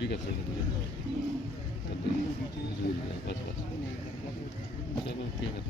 हजूरी का थोड़ा बस बस चलो ठीक है।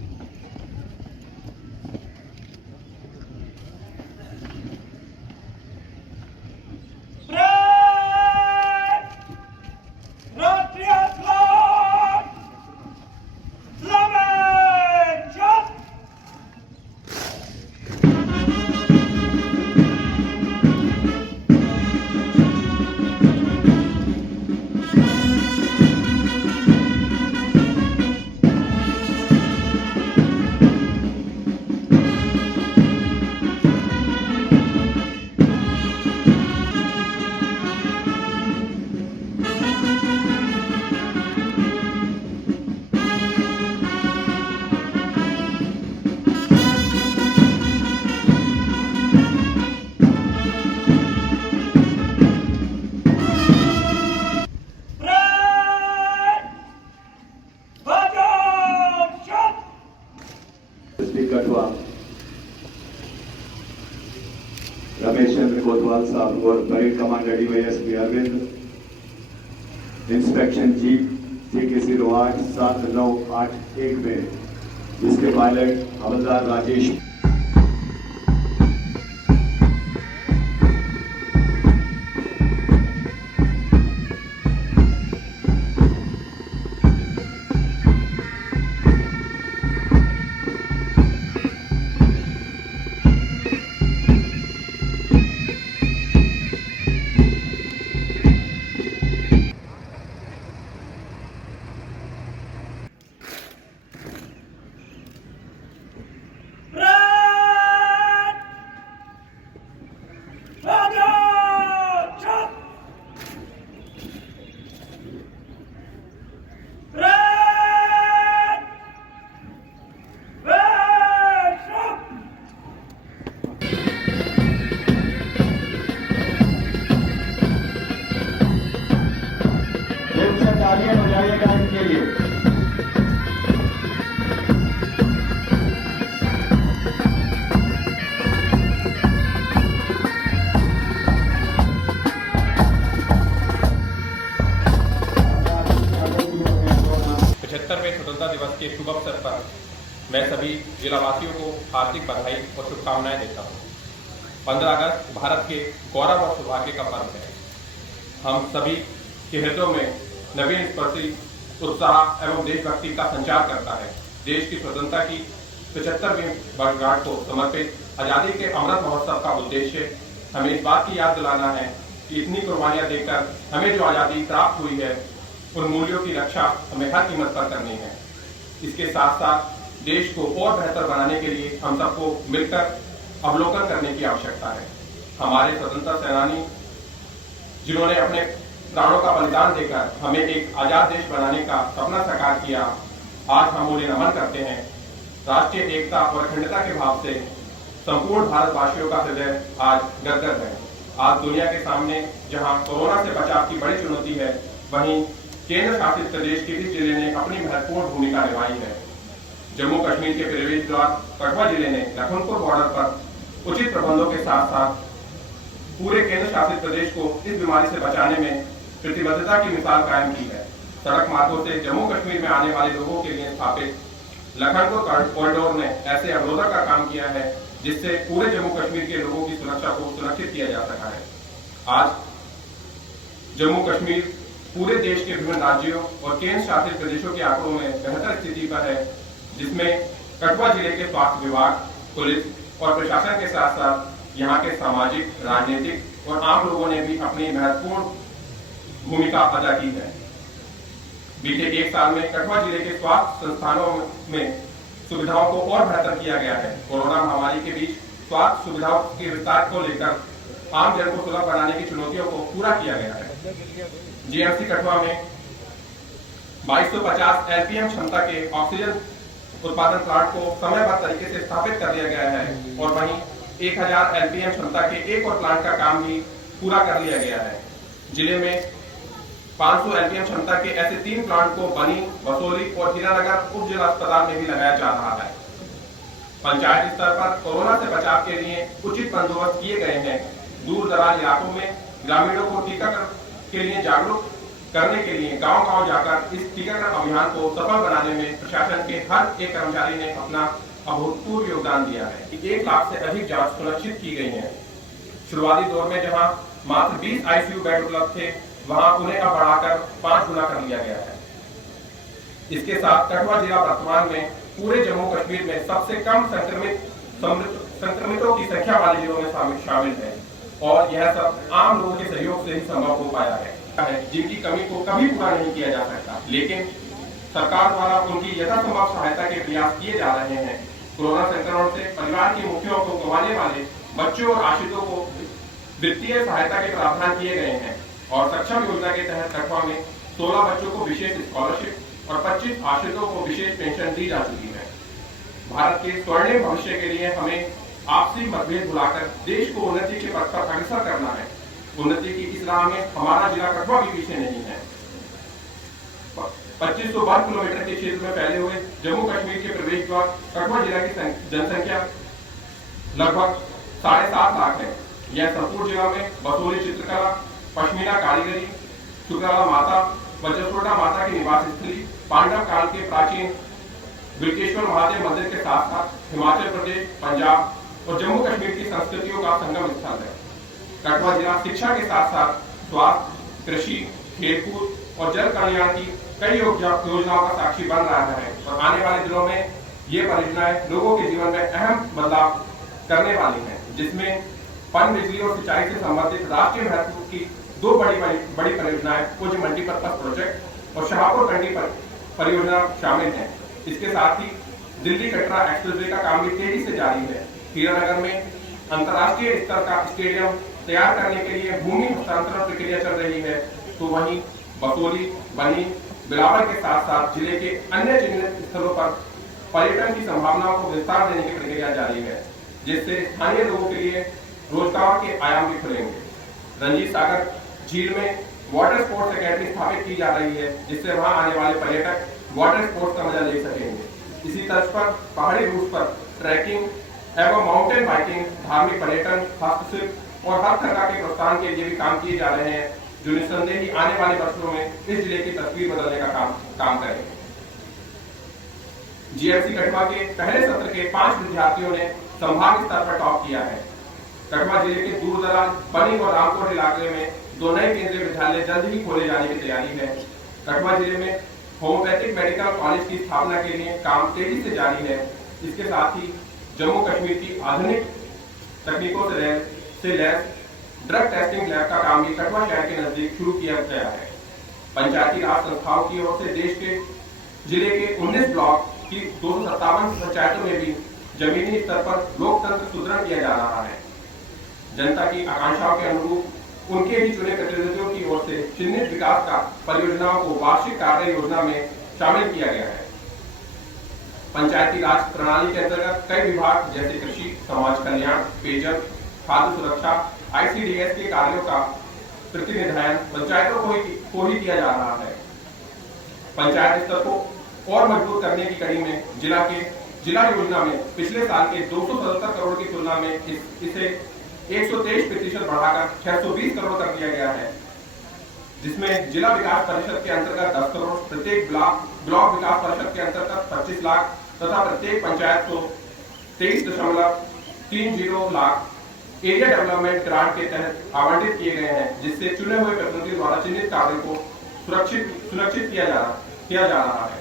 कठुआ रमेश चंद्र कोतवाल साहब और parade commander DYSP Arvind, inspection chief CK 087981 में जिसके पायलट हवलदार राजेश तालियां बजाइएगा इनके लिए। स्वतंत्रता दिवस के शुभ अवसर पर मैं सभी जिलावासियों को हार्दिक बधाई और शुभकामनाएं देता हूँ। 15 अगस्त भारत के गौरव और सौभाग्य का पर्व है। हम सभी के हृदयों में नवीन स्फूर्ति, उत्साह एवं देशभक्ति का संचार करता है। देश की स्वतंत्रता की 75वीं वर्षगांठ को समर्पित आजादी के अमृत महोत्सव का उद्देश्य हमें इस बात की याद दिलाना है कि इतनी कुर्बानियां देकर हमें जो आजादी प्राप्त हुई है उन मूल्यों की रक्षा हमें हर कीमत पर करनी है। इसके साथ साथ देश को और बेहतर बनाने के लिए हम सबको मिलकर अवलोकन करने की आवश्यकता है। हमारे स्वतंत्रता सेनानी जिन्होंने अपने प्राणों का बलिदान देकर हमें एक आजाद देश बनाने का सपना साकार किया, आज हम उन्हें नमन करते हैं। राष्ट्रीय एकता और अखंडता के भाव से संपूर्ण भारतवासियों का हृदय आज गदगद है। आज दुनिया के सामने जहां कोरोना से बचाव की बड़ी चुनौती है, वहीं केंद्र शासित प्रदेश किसी जिले ने अपनी महत्वपूर्ण भूमिका निभाई है। जम्मू कश्मीर के प्रवेश द्वार कठुआ जिले ने लखनपुर बॉर्डर पर उचित प्रबंधों के साथ साथ पूरे केंद्र शासित प्रदेश को इस बीमारी से बचाने में प्रतिबद्धता की मिसाल कायम की है। सड़क मार्गों से जम्मू कश्मीर में आने वाले लोगों के लिए स्थापित लखनपुर कॉरिडोर ने ऐसे अवरोधक का काम किया है जिससे पूरे जम्मू कश्मीर के लोगों की सुरक्षा को सुनिश्चित किया जा सका है। आज जम्मू कश्मीर पूरे देश के विभिन्न राज्यों और केंद्र शासित प्रदेशों के आंकड़ों में बेहतर स्थिति पर है, जिसमें कठुआ जिले के स्वास्थ्य विभाग, पुलिस और प्रशासन के साथ साथ यहाँ के सामाजिक, राजनीतिक और आम लोगों ने भी अपनी महत्वपूर्ण भूमिका अदा की है। बीते एक साल में कठुआ जिले के स्वास्थ्य संस्थानों में सुविधाओं को और बेहतर किया गया है। कोरोना महामारी के बीच स्वास्थ्य सुविधाओं के विस्तार को लेकर आम जन को सुलभ बनाने की चुनौतियों को पूरा किया गया है। GMC कठुआ में 2250 LPM क्षमता के ऑक्सीजन उत्पादन प्लांट को समयबद्ध तरीके से स्थापित कर दिया गया है और वहीं 1000 LPM क्षमता के एक और प्लांट का काम भी पूरा कर लिया गया है। जिले में 500 LPM क्षमता के ऐसे 3 प्लांट को बनी, बसोली और हीरानगर उप जिला अस्पताल में भी लगाया जा रहा है। पंचायत स्तर पर कोरोना से बचाव के लिए उचित बंदोबस्त किए गए हैं। दूर दराज इलाकों में ग्रामीणों को टीकाकरण के लिए जागरूक करने के लिए गांव-गांव जाकर इस टीकाकरण अभियान को सफल बनाने में प्रशासन के हर एक कर्मचारी ने अपना अभूतपूर्व योगदान दिया है। 1 लाख से अधिक जांच सुनिश्चित की गई है। शुरुआती दौर में जहां मात्र 20 आईसीयू बेड उपलब्ध थे, वहां उन्हें अब बढ़ाकर 5 गुना कर लिया गया है। इसके साथ कठुआ जिला वर्तमान में पूरे जम्मू कश्मीर में सबसे कम संक्रमितों की संख्या वाले जिलों में शामिल है और यह सब आम लोगों के सहयोग से ही संभव हो पाया है, जिनकी कमी को कभी पूरा नहीं किया जा सकता, लेकिन सरकार द्वारा उनकी यथासंभव सहायता के प्रयास किए जा रहे हैं। कोरोना संक्रमण से परिवार के मुखियों को गंवाने वाले बच्चों और आश्रितों को वित्तीय सहायता के प्रावधान किए गए हैं और सक्षम योजना के तहत कठुआ में 16 बच्चों को विशेष स्कॉलरशिप और 25 आश्रितों को विशेष पेंशन दी जा चुकी है। भारत के स्वर्णिम भविष्य के लिए हमें आपसी मतभेद भुलाकर देश को उन्नति के पथ पर अग्रसर करना है। उन्नति की इस राह में हमारा जिला कठुआ भी पीछे नहीं है। 2500 वर्ग किलोमीटर के क्षेत्र में फैले हुए जम्मू कश्मीर के प्रवेश द्वार कठुआ जिला की जनसंख्या लगभग 7.5 लाख है। यह संपूर्ण जिला में बसोली चित्रकला, पश्मीना कारीगरी, शुक्राला माता व जसोटा माता की निवास स्थली, पांडव काल के प्राचीन बिल्केश्वर महादेव मंदिर के साथ साथ हिमाचल प्रदेश, पंजाब और जम्मू कश्मीर की संस्कृतियों का संगम स्थल है। कठुआ जिला शिक्षा के साथ साथ स्वास्थ्य, कृषि, खेलकूद और जल कल्याण की कई योजनाओं का साक्षी बन रहा है और आने वाले दिनों में ये परियोजनाएं लोगों के जीवन में अहम बदलाव करने वाली हैं, जिसमें पन बिजली और सिंचाई से संबंधित राष्ट्रीय महत्व की 2 बड़ी परियोजनाएं कुछ मल्टीपर्पज प्रोजेक्ट और शाहपुर कंडी परियोजना शामिल है। इसके साथ ही दिल्ली कटरा एक्सप्रेसवे का काम भी तेजी से जारी है। हीरानगर में अंतर्राष्ट्रीय स्तर का स्टेडियम तैयार करने के लिए भूमि हस्तांतरण प्रक्रिया चल रही है, तो वहीं बसोली, बनी, बिलावर के साथ साथ जिले के अन्य चिन्हित स्थलों पर पर्यटन की संभावनाओं को विस्तार देने की प्रक्रिया जारी है, जिससे स्थानीय लोगों के लिए रोजगार के आयाम भी खुलेंगे। रंजीत सागर झील में वाटर स्पोर्ट्स एकेडमी स्थापित की जा रही है, जिससे वहां आने वाले पर्यटक वाटर स्पोर्ट्स का मजा ले सकेंगे। इसी तर्ज पर पहाड़ी रूट पर ट्रैकिंग एवं माउंटेन बाइकिंग, धार्मिक पर्यटन, हस्तशिल्प और हर प्रकार के प्रोत्साहन के लिए भी काम किए जा रहे हैं, जो निस्संदेह ही आने वाले वर्षों में इस जिले की तस्वीर बदलने का काम करेंगे। जीएमसी कठुआ के पहले सत्र के 5 विद्यार्थियों ने संभाग स्तर पर टॉप किया है। कठुआ जिले के दूर दराज बनी और रामकोट इलाके में 2 नए केंद्रीय विद्यालय जल्द ही खोले जाने की तैयारी है। कठुआ जिले में होम्योपैथिक मेडिकल कॉलेज की स्थापना के लिए काम तेजी से जारी है। इसके साथ ही जम्मू कश्मीर की आधुनिक तकनीकों से लैस ड्रग टेस्टिंग लैब का काम भी कठुआ शहर के नजदीक शुरू किया गया है। पंचायती राज संस्थाओं की ओर से देश के जिले के 19 ब्लॉक की 257 पंचायतों में भी जमीनी स्तर पर लोकतंत्र सुदृढ़ किया जा रहा है। जनता की आकांक्षाओं के अनुरूप उनके ही चुने प्रतिनिधियों की ओर से चिन्हित विकास का परियोजनाओं को वार्षिक कार्य योजना में शामिल किया गया है। पंचायती राज प्रणाली के अंतर्गत कई विभाग जैसे कृषि, समाज कल्याण, पेयजल, खाद्य सुरक्षा, ICDS के कार्यों का प्रतिनिधान पंचायतों को ही किया जा रहा है। पंचायत स्तर को और मजबूत करने की कड़ी में जिला योजना में पिछले साल के 277 करोड़ की तुलना में इसे 123% बढ़ाकर 620 करोड़ कर दिया गया है, जिसमें जिला विकास परिषद के अंतर्गत 10 करोड़, प्रत्येक ब्लॉक विकास परिषद के अंतर्गत 25 लाख तथा प्रत्येक पंचायत को 23.30 लाख एरिया डेवलपमेंट ग्रांट के तहत आवंटित किए गए हैं, जिससे चुने हुए प्रतिनिधियों द्वारा चिन्हित कार्य को सुरक्षित किया जा रहा है।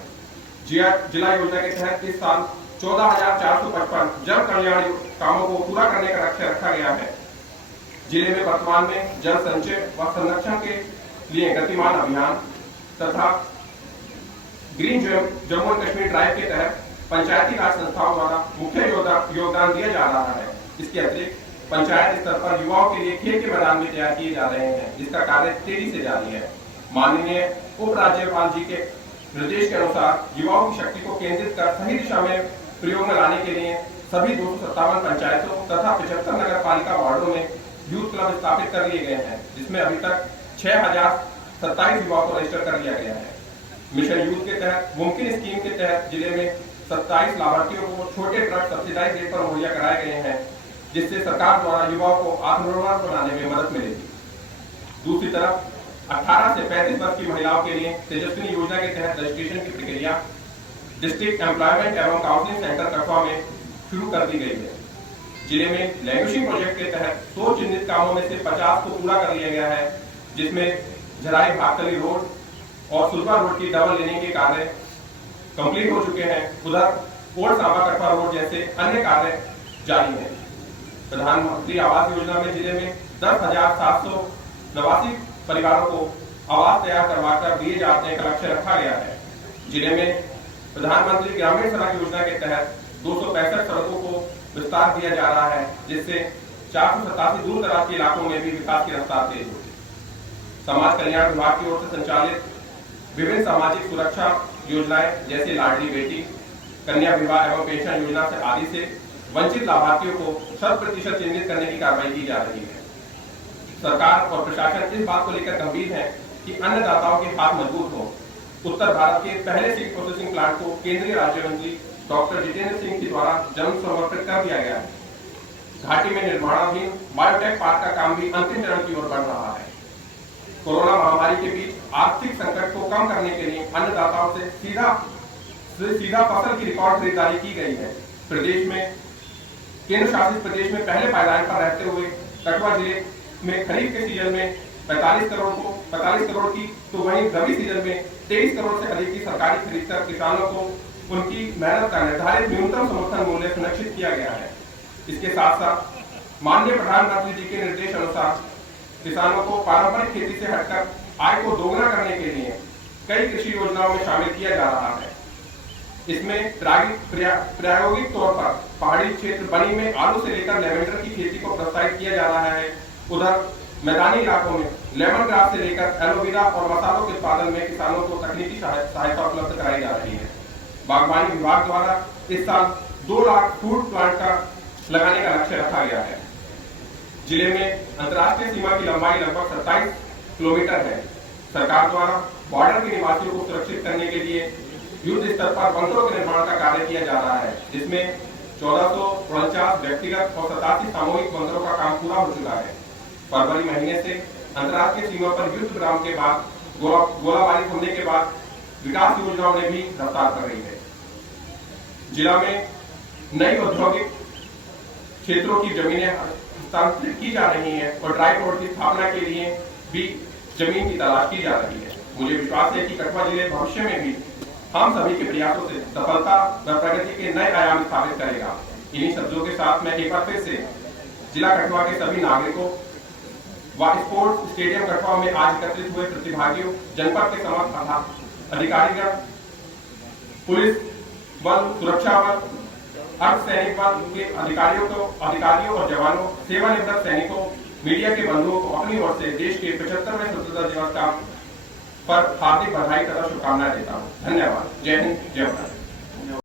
जिला योजना के तहत इस साल 14,455 जल कल्याण कामों को पूरा करने का लक्ष्य रखा गया है। जिले में वर्तमान में जल संचय व संरक्षण के लिए गतिमान अभियान तथा green Jammu and Kashmir drive के तहत पंचायती राज संस्थाओं द्वारा मुख्य योगदान दिया जा रहा है। इसके अतिरिक्त पंचायत स्तर पर युवाओं के लिए खेल के मैदान भी तैयार किए जा रहे हैं, जिसका कार्य तेजी से जारी है। माननीय उपराज्यपाल जी के निर्देश के अनुसार युवाओं की शक्ति को केंद्रित कर सही दिशा में प्रयोग में लाने के लिए सभी 257 पंचायतों तथा 75 नगर पालिका वार्डों में यूथ क्लब स्थापित कर लिए गए हैं, जिसमें अभी तक 6,027 युवाओं को रजिस्टर कर लिया गया है। मिशन यूथ के तहत मुमकिन स्कीम के तहत जिले में 27 लाभार्थियों को छोटे ट्रक सब्सिडाइज रेट पर मुहैया कराए गए हैं, जिससे सरकार द्वारा युवाओं को आत्मनिर्भर बनाने में मदद मिलेगी। दूसरी तरफ 18 से 35 वर्ष की महिलाओं के लिए तेजस्विनी योजना के तहत रजिस्ट्रेशन की प्रक्रिया डिस्ट्रिक्ट एम्प्लॉयमेंट एवं काउंसलिंग सेंटर कठुआ में शुरू कर दी गई है। जिले में लैंग्वेजिंग प्रोजेक्ट के तहत 100 चिन्हित कामों में से 50 को पूरा कर लिया गया है, जिसमें झराई भागतली रोड और सुरपा रोड की डबल लेनिंग के कार्य कंप्लीट हो चुके हैं। उधर ओल्ड सांबा कठुआ रोड जैसे अन्य कार्य जारी हैं। प्रधानमंत्री आवास योजना में जिले में 10,789 परिवारों को आवास तैयार करवाकर दिए जाने का लक्ष्य रखा गया है। जिले में प्रधानमंत्री ग्रामीण सड़क योजना के तहत 265 सड़कों को विस्तार दिया जा रहा है, जिससे 487 दूर दराज के इलाकों में भी विकास की रफ्तार तेज होगी। समाज कल्याण विभाग की ओर से संचालित विभिन्न सामाजिक सुरक्षा योजनाएं जैसे लाडली बेटी, कन्या विवाह एवं पेंशन योजना से आदि से वंचित लाभार्थियों को 100% चिन्हित करने की कार्रवाई की जा रही है। सरकार और प्रशासन इस बात को लेकर गंभीर है कि अन्नदाताओं के हाथ मजबूत हो। उत्तर भारत के पहले सीड प्रोसेसिंग प्लांट को केंद्रीय राज्य मंत्री डॉक्टर जितेंद्र सिंह के द्वारा जन्म समर्पित कर दिया गया है। घाटी में निर्माणाधीन बायोटेक पार्क का काम भी अंतिम चरण की ओर बढ़ रहा है। कोरोना महामारी के बीच आर्थिक संकट को कम करने के लिए अन्नदाताओं से सीधा फसल की रिकॉर्ड खरीदारी की गई है। प्रदेश में केंद्र शासित प्रदेश में पहले पायदान पर रहते हुए कठुआ जिले में खरीफ के सीजन में 45 करोड़ की, तो वहीं रबी सीजन में 23 करोड़ से अधिक की सरकारी खरीद कर किसानों को उनकी मेहनत का निर्धारित न्यूनतम समर्थन मूल्य सुनिश्चित किया गया है। इसके साथ साथ माननीय प्रधानमंत्री जी के निर्देश अनुसार किसानों को पारंपरिक खेती से हटकर आय को दोगुना करने के लिए कई कृषि योजनाओं में शामिल किया जा रहा है। इसमें प्रायोगिक तौर पर पहाड़ी क्षेत्र बनी में आलू से लेकर लेवेंडर की खेती को प्रोत्साहित किया जा रहा है। उधर मैदानी इलाकों में लेमन ग्रास से लेकर एलोवेरा और मसालों के उत्पादन में किसानों को तकनीकी सहायता उपलब्ध कराई जा रही है। बागवानी विभाग द्वारा इस साल 2 लाख फ्रूट प्लांट का लगाने का लक्ष्य रखा गया है। जिले में अंतर्राष्ट्रीय सीमा की लंबाई लगभग 27 किलोमीटर है। सरकार द्वारा बॉर्डर के निवासियों को सुरक्षित करने के लिए युद्ध स्तर पर बंकरों के निर्माण का कार्य किया जा रहा है, जिसमें 1449 व्यक्तिगत और 87 सामूहिक बंकरों का काम पूरा हो चुका है। फरवरी महीने से अंतर्राष्ट्रीय सीमा पर युद्ध विराम के बाद गोलाबारी होने के बाद विकास योजनाओं ने भी रफ्तार कर रही है। जिला में नई औद्योगिक क्षेत्रों की जमीनें हस्तांतरित की जा रही हैं और ड्राई पोर्ट की स्थापना के लिए भी जमीन की तलाश की जा रही है। मुझे विश्वास है कि कठुआ जिले भविष्य में भी हम सभी के प्रयासों से सफलता व प्रगति के नए आयाम स्थापित करेगा। इन्हीं शब्दों के साथ मैं एक बार फिर से जिला कठुआ के सभी नागरिकों व स्पोर्ट्स स्टेडियम कठुआ में आज एकत्रित हुए प्रतिभागियों, जनपद के समस्त अधिकारीगण, पुलिस बल, सुरक्षा बल, अर्धसैनिक बल के अधिकारियों और जवानों, सेवानिवृत्त सैनिकों, मीडिया के बंधुओं को अपनी ओर से देश के 75वें स्वतंत्रता दिवस का पर हार्दिक बधाई तथा शुभकामनाएं देता हूँ। धन्यवाद। जय हिंद, जय भारत।